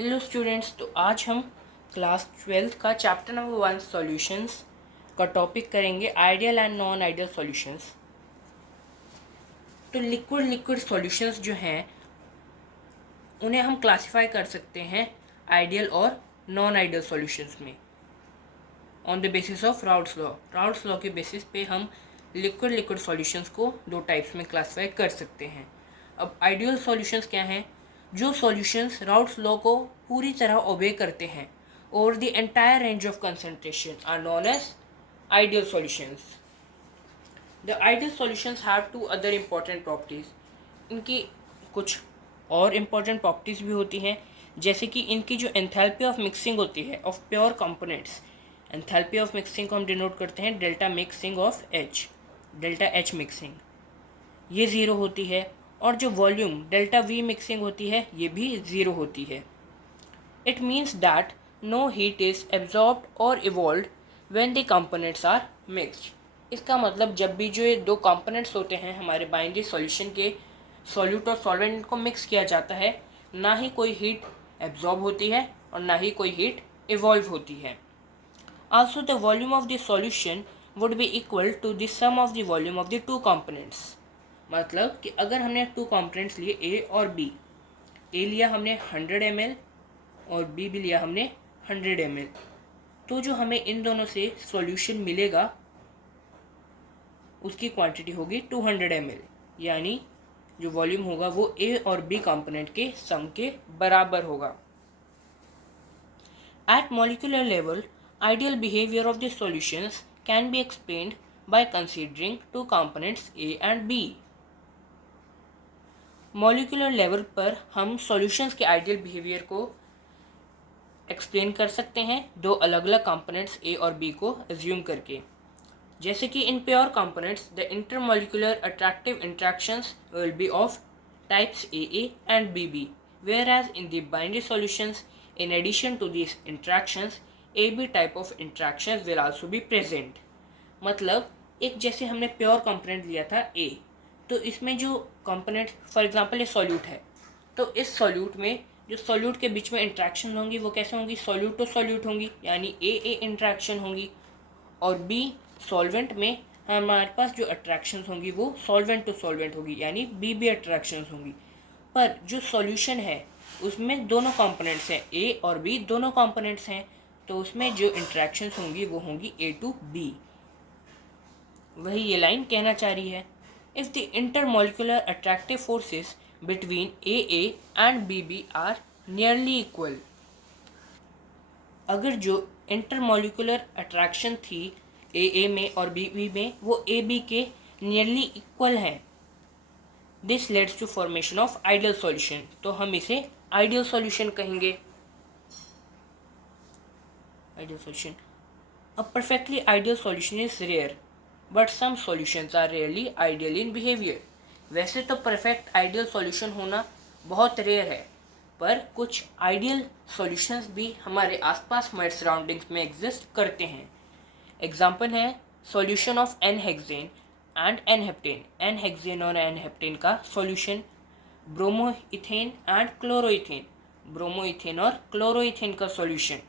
Hello students, तो आज हम क्लास 12 का चैप्टर नंबर 1 सॉल्यूशंस का टॉपिक करेंगे, ideal and non ideal solutions. तो लिक्विड सॉल्यूशंस जो हैं उन्हें हम क्लासिफाई कर सकते हैं आइडियल और नॉन आइडियल सॉल्यूशंस में on the basis of routes law. Routes law के बेसिस पे हम लिक्विड सॉल्यूशंस को दो टाइप्स में क्लासिफाई कर सकते हैं। अब आइडियल सॉल्यूशंस क्या हैं? जो सॉल्यूशंस राउट्स लॉ को पूरी तरह ओबे करते हैं और the entire range of concentration are known as ideal solutions. The ideal solutions have two other important properties. इनकी कुछ और इम्पॉर्टेंट प्रॉपर्टीज भी होती हैं, जैसे कि इनकी जो एंथैल्पी ऑफ मिक्सिंग होती है of pure components. Enthalpy of mixing को हम डिनोट करते हैं delta mixing of H, delta H mixing, ये ज़ीरो होती है। और जो वॉल्यूम डेल्टा वी मिक्सिंग होती है ये भी ज़ीरो होती है। It means that no heat is absorbed और evolve when the components are mixed. इसका मतलब जब भी जो ये दो कंपोनेंट्स होते हैं हमारे बाइनरी सॉल्यूशन के, सॉल्यूट और सॉल्वेंट को मिक्स किया जाता है, ना ही कोई हीट एब्जॉर्ब होती है और ना ही कोई हीट इवॉल्व होती है। Also, the volume of the solution would be equal to the sum of the volume of the two components। मतलब कि अगर हमने टू कंपोनेंट्स लिए ए और बी, ए लिया हमने 100 ml और बी भी लिया हमने 100 ml, तो जो हमें इन दोनों से सॉल्यूशन मिलेगा उसकी क्वांटिटी होगी 200 ml, यानी जो वॉल्यूम होगा वो ए और बी कंपोनेंट के सम के बराबर होगा। At molecular level, ideal behavior of the solutions can be explained by considering two components A and B। Molecular level पर हम सॉल्यूशंस के आइडियल बिहेवियर को एक्सप्लेन कर सकते हैं दो अलग अलग कंपोनेंट्स ए और बी को एज्यूम करके। जैसे कि in pure components the intermolecular attractive interactions will be of types A and B, whereas in the binary solutions, in addition to these interactions, AB type of interactions will also be present। मतलब एक जैसे हमने pure component लिया था A, तो इसमें जो component for example ये सॉल्यूट है, तो इस सॉल्यूट में जो सॉल्यूट के बीच में इंट्रैक्शन होंगी वो कैसे होंगी? सॉल्यूट टू सॉल्यूट होंगी, यानी ए इंट्रैक्शन होंगी, और बी सॉल्वेंट में हमारे पास जो अट्रैक्शंस होंगी वो सॉल्वेंट टू सॉल्वेंट होगी, यानी बी अट्रैक्शंस होंगी। पर जो सॉल्यूशन है उसमें दोनों कंपोनेंट्स हैं, ए और बी दोनों कंपोनेंट्स हैं, तो उसमें जो इंट्रैक्शंस होंगी वो होंगी ए टू बी। वही ये लाइन कहना चाह रही है। If the intermolecular attractive forces between A and B are nearly equal, अगर जो इंटरमॉलिक्यूलर अट्रैक्शन थी ए में और बी में वो ए बी के नियरली इक्वल है, this leads to formation of ideal solution, तो हम इसे आइडियल सॉल्यूशन कहेंगे। Ideal solution, a perfectly ideal solution is rare but some solutions are rarely ideal in behaviour. वैसे तो परफेक्ट आइडियल सॉल्यूशन होना बहुत रेयर है, पर कुछ आइडियल सॉल्यूशंस भी हमारे आसपास हमारे सराउंडिंग्स में एग्जिस्ट करते हैं। एग्जाम्पल है solution of N-hexane and n-heptane. N-hexane और एन-हेप्टेन का solution, bromoethane and chloroethane, bromoethane और क्लोरोइथेन का सॉल्यूशन,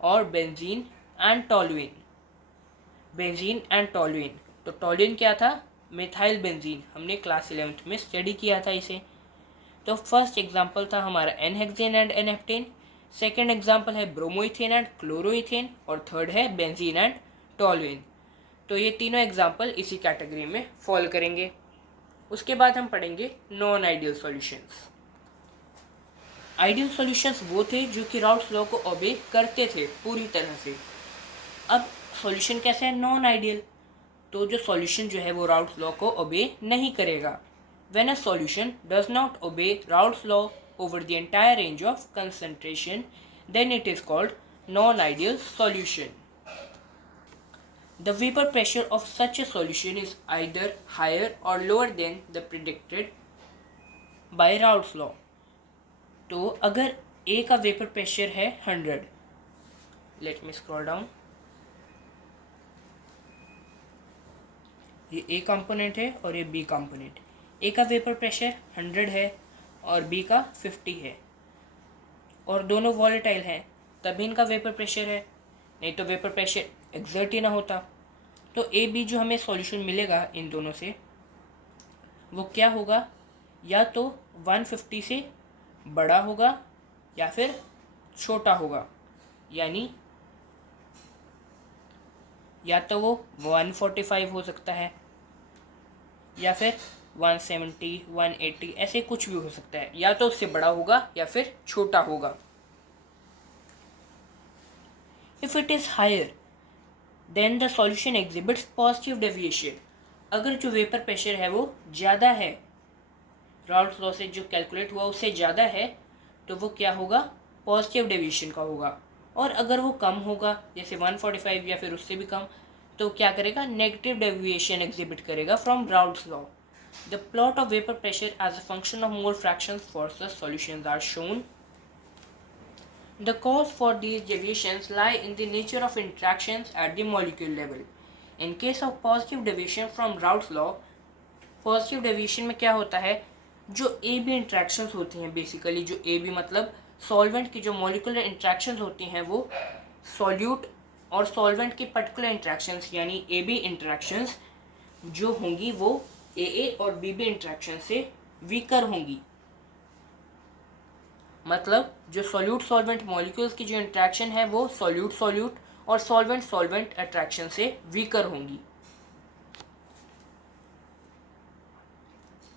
और benzene and toluene, benzene and toluene. तो टॉलुइन क्या था? मिथाइल बेंजीन, हमने क्लास 11th में स्टडी किया था इसे। तो फर्स्ट एग्जांपल था हमारा N-hexane and n-heptane, second example है ब्रोमोइथेन एंड क्लोरोइथेन, और थर्ड है बेंजीन एंड टॉलुइन। तो ये तीनों एग्जांपल इसी कैटेगरी में फॉल करेंगे। उसके बाद हम पढ़ेंगे non ideal solutions. Ideal solutions वो थे जो कि राउट्स लॉ को ओबे करते थे पूरी तरह से। अब सॉल्यूशन कैसे है? नॉन आइडियल, तो जो सॉल्यूशन जो है वो राउट्स लॉ को ओबे नहीं करेगा। When a solution does not obey Raoult's law over the entire range of concentration, then it is called non ideal solution. The vapor pressure of such a solution is either higher or lower than the predicted by Raoult's law। तो अगर A का vapour pressure है 100, let me scroll down, ये A component है और ये B component. A का vapour pressure 100 है और B का 50 है। और दोनों वॉलेटाइल हैं, तभी इनका वेपर प्रेशर है, नहीं तो वेपर प्रेशर एक्सर्ट ही ना होता। तो ए बी जो हमें सॉल्यूशन मिलेगा इन दोनों से, वो क्या होगा, या तो 150 से बड़ा होगा या फिर छोटा होगा, यानी या तो वो 145 हो सकता है या फिर 170, 180 ऐसे कुछ भी हो सकता है, या तो उससे बड़ा होगा या फिर छोटा होगा। If it is higher then the solution exhibits positive deviation. अगर जो वेपर प्रेशर है वो ज़्यादा है, राउल्ट लॉ से जो कैलकुलेट हुआ उससे ज़्यादा है, तो वो क्या होगा, पॉजिटिव डेविएशन का होगा। और अगर वो कम होगा, जैसे 145 या फिर उससे भी कम, तो क्या करेगा, नेगेटिव डेविएशन एग्जिबिट करेगा from Raoult's law. The plot of vapour pressure as a function of mole fractions for the solutions are shown. The cause for these deviations lie in the nature of interactions at the molecule level. In case of positive deviation from Raoult's law, positive deviation में क्या होता है, जो A B interactions होती हैं, basically जो A B मतलब solvent की जो मॉलिकुलर इंट्रैक्शंस होती हैं वो सॉल्यूट और सॉल्वेंट की पर्टिकुलर इंट्रैक्शंस यानी ए बी इंट्रैक्शंस जो होंगी वो ए और बी बी इंट्रैक्शन से वीकर होंगी। मतलब जो सॉल्यूट सॉल्वेंट मॉलिक्यूल्स की जो इंट्रैक्शन है वो सॉल्यूट सॉल्यूट और सॉल्वेंट सॉल्वेंट अट्रैक्शन से वीकर होंगी।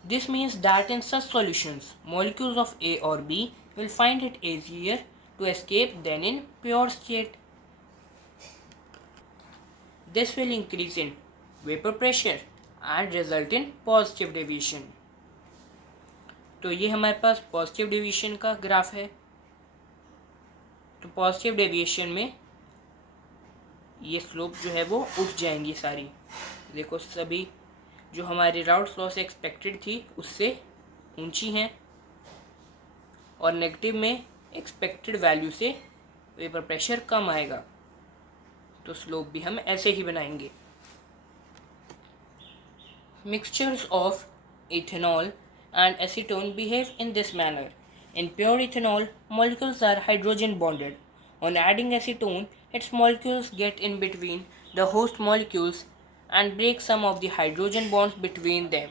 This means that in such solutions, molecules of A or B will find it easier to escape than in pure state. This will increase in vapor pressure and result in positive deviation. तो ये हमारे पास positive deviation का graph है। तो positive deviation में ये slope जो है वो उठ जाएंगी सारी, देखो सभी जो हमारे राउल्ट्स लॉ से एक्सपेक्टेड थी उससे ऊंची हैं, और नेगेटिव में एक्सपेक्टेड वैल्यू से वेपर प्रेशर कम आएगा। तो स्लोप भी हम ऐसे ही बनाएंगे। Mixtures of ethanol and acetone behave in this manner. In pure ethanol molecules are hydrogen bonded. On adding acetone, its molecules get in between the host molecules and break some of the hydrogen bonds between them.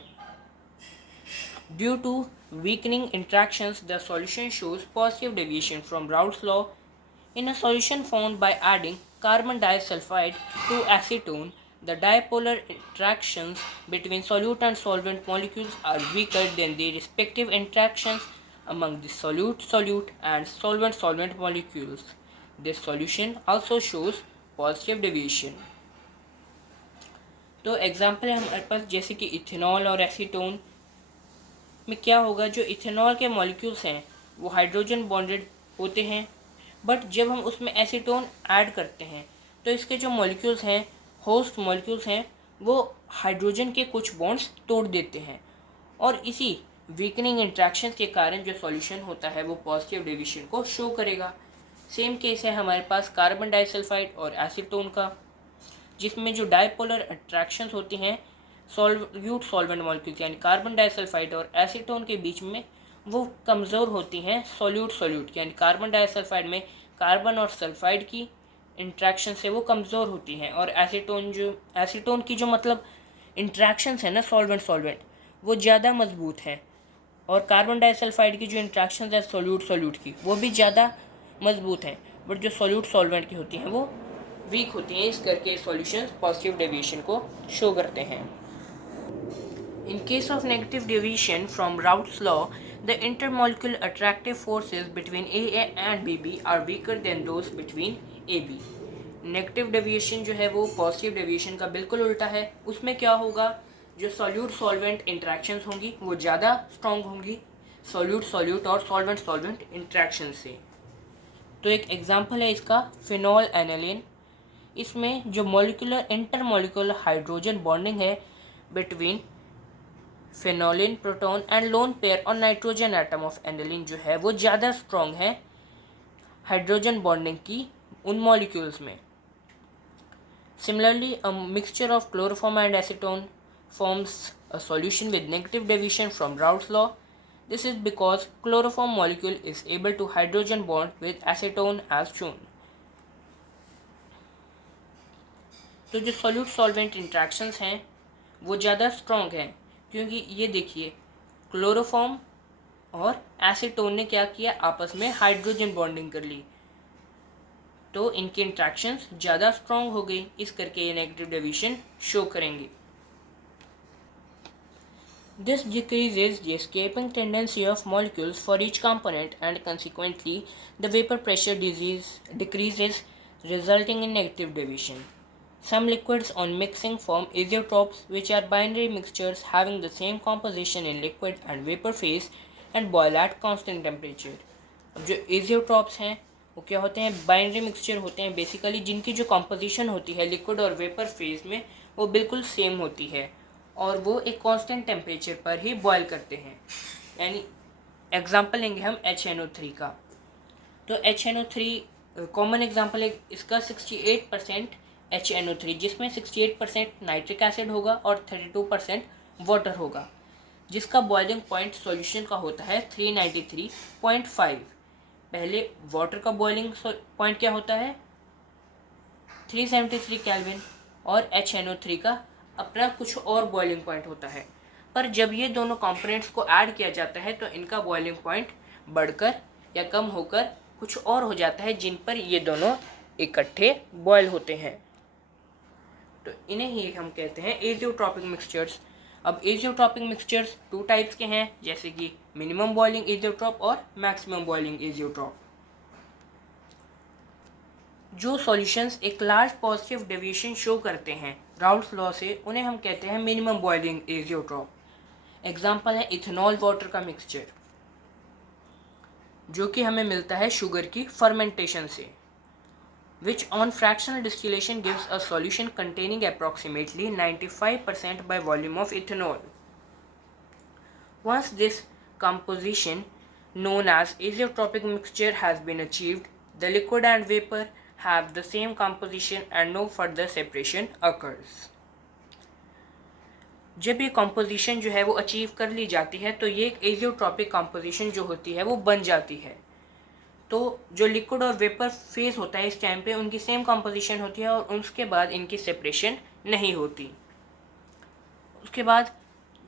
Due to weakening interactions, the solution shows positive deviation from Raoult's law. In a solution formed by adding carbon disulfide to acetone, the dipolar interactions between solute and solvent molecules are weaker than the respective interactions among the solute-solute and solvent-solvent molecules. This solution also shows positive deviation. तो example है हमारे पास, जैसे कि ethanol और acetone में क्या होगा, जो इथेनॉल के मॉलिक्यूल्स हैं वो हाइड्रोजन बॉन्डेड होते हैं, बट जब हम उसमें एसीटोन ऐड करते हैं तो इसके जो मॉलिक्यूल्स हैं, होस्ट मॉलिक्यूल्स हैं, वो हाइड्रोजन के कुछ बॉन्ड्स तोड़ देते हैं, और इसी वीकनिंग इंट्रैक्शन के कारण जो सॉल्यूशन होता है वो पॉजिटिव डेविएशन को शो करेगा। सेम केस है हमारे पास कार्बन डाइसल्फाइड और एसीटोन का, जिसमें जो डाइपोलर अट्रैक्शंस होती हैं सॉल्यूट सॉल्वेंट मॉलिक्यूल्स यानी कार्बन डाइसल्फाइड और एसीटोन के बीच में, वो कमज़ोर होती हैं सॉल्यूट सॉल्यूट यानी कार्बन डाइसल्फाइड में कार्बन और सल्फाइड की इंट्रैक्शन से वो कमज़ोर होती हैं, और एसीटोन की जो मतलब इंट्रैक्शंस हैं ना सॉल्वेंट सॉल्वेंट, वो ज़्यादा मजबूत हैं, और कार्बन डाइसल्फाइड की जो इंट्रैक्शंस है सॉल्यूट सॉल्यूट की वो भी ज़्यादा मजबूत हैं, बट जो सॉल्यूट सॉल्वेंट की होती हैं वो वीक होती हैं। इस करके सॉल्यूशंस पॉजिटिव डेविएशन को शो करते हैं। In case of negative deviation from Raoult's law, the intermolecular attractive forces between A and BB are weaker than those between AB. Negative deviation जो है वो पॉजिटिव डेविएशन का बिल्कुल उल्टा है। उसमें क्या होगा, जो सॉल्यूट सॉल्वेंट इंट्रैक्शंस होंगी वो ज़्यादा स्ट्रॉन्ग होंगी सॉल्यूट सॉल्यूट और सॉल्वेंट सॉल्वेंट इंट्रैक्शन से। तो एक एग्जांपल है इसका फिनॉल एनिलीन। इसमें जो मॉलिकुलर इंटरमॉलिकुलर हाइड्रोजन बॉन्डिंग है between phenolic proton and lone pair और नाइट्रोजन एटम ऑफ एनिलीन जो है वो ज़्यादा स्ट्रॉन्ग है हाइड्रोजन बॉन्डिंग की उन मॉलिक्यूल्स में। Similarly a mixture of chloroform and acetone forms a solution with negative deviation from Raoult's law. This is because chloroform molecule is able to hydrogen bond with acetone as shown. तो जो solute solvent interactions हैं वो ज़्यादा strong हैं, क्योंकि ये देखिए chloroform और एसीटोन ने क्या किया, आपस में हाइड्रोजन बॉन्डिंग कर ली, तो इनकी इंट्रैक्शंस ज़्यादा स्ट्रॉन्ग हो गई, इस करके ये नेगेटिव डेविएशन शो करेंगे. This decreases the escaping tendency of molecules for each component and consequently the vapor pressure decreases, resulting in negative deviation. Some liquids on mixing form azeotropes, which are binary mixtures having the same composition in liquid and vapor phase and boil at constant temperature. अब जो azeotropes हैं वो क्या होते हैं, binary mixture होते हैं basically, जिनकी जो कॉम्पोजिशन होती है लिक्विड और वेपर फेज में वो बिल्कुल सेम होती है और वो एक कांस्टेंट टेम्परेचर पर ही बॉयल करते हैं. यानी एग्जांपल लेंगे हम HNO3 का, तो HNO3 कॉमन एग्जांपल है इसका 68% HNO3, जिसमें 68% नाइट्रिक एसिड होगा और 32% वाटर होगा, जिसका बॉइलिंग पॉइंट सॉल्यूशन का होता है 393.5. पहले वाटर का बॉइलिंग पॉइंट क्या होता है 373 केल्विन और HNO3 का अपना कुछ और बॉइलिंग पॉइंट होता है. पर जब ये दोनों कंपोनेंट्स को ऐड किया जाता है तो इनका बॉइलिंग पॉइंट बढ़कर या कम होकर कुछ और हो जाता है, जिन पर ये दोनों इकट्ठे बॉयल होते हैं. तो इन्हें ही हम कहते हैं एजियोट्रॉपिक मिक्सचर्स. अब एजियोट्रॉपिक मिक्सचर्स 2 टाइप्स के हैं, जैसे कि मिनिमम बॉइलिंग एजियोट्रॉप और मैक्सिमम बॉइलिंग एजियोट्रॉप. जो सॉल्यूशंस एक लार्ज पॉजिटिव डेविएशन शो करते हैं राउल्ट्स लॉ से, उन्हें हम कहते हैं मिनिमम बॉइलिंग एजियोट्रॉप. एग्जांपल है इथेनॉल वाटर का मिक्सचर, जो कि हमें मिलता है शुगर की फर्मेंटेशन से, which on fractional distillation gives a solution containing approximately 95% by volume of ethanol. Once this composition, known as azeotropic mixture, has been achieved, the liquid and vapor have the same composition and no further separation occurs. जब ये composition जो है वो achieve कर ली जाती है तो ये एक एजियोट्रॉपिक कॉम्पोजिशन जो होती है वो बन जाती है. तो जो लिक्विड और वेपर फेज होता है इस टाइम पे उनकी सेम कॉम्पोजिशन होती है और उसके बाद इनकी सेपरेशन नहीं होती. उसके बाद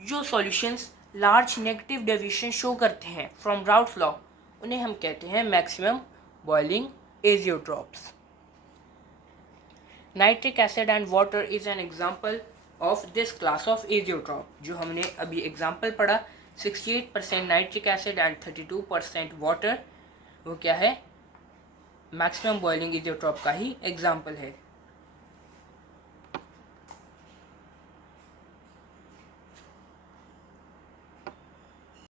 जो solutions large negative deviation show करते हैं फ्रॉम राउल्ट्स लॉ, उन्हें हम कहते हैं maximum boiling azeotropes. Nitric acid and water is an example of this class of azeotrope. जो हमने अभी एग्जांपल पढ़ा 68% नाइट्रिक एसिड एंड 32% वाटर, वो क्या है मैक्सिमम बॉइलिंग एजियोट्रॉप का ही एग्जांपल है.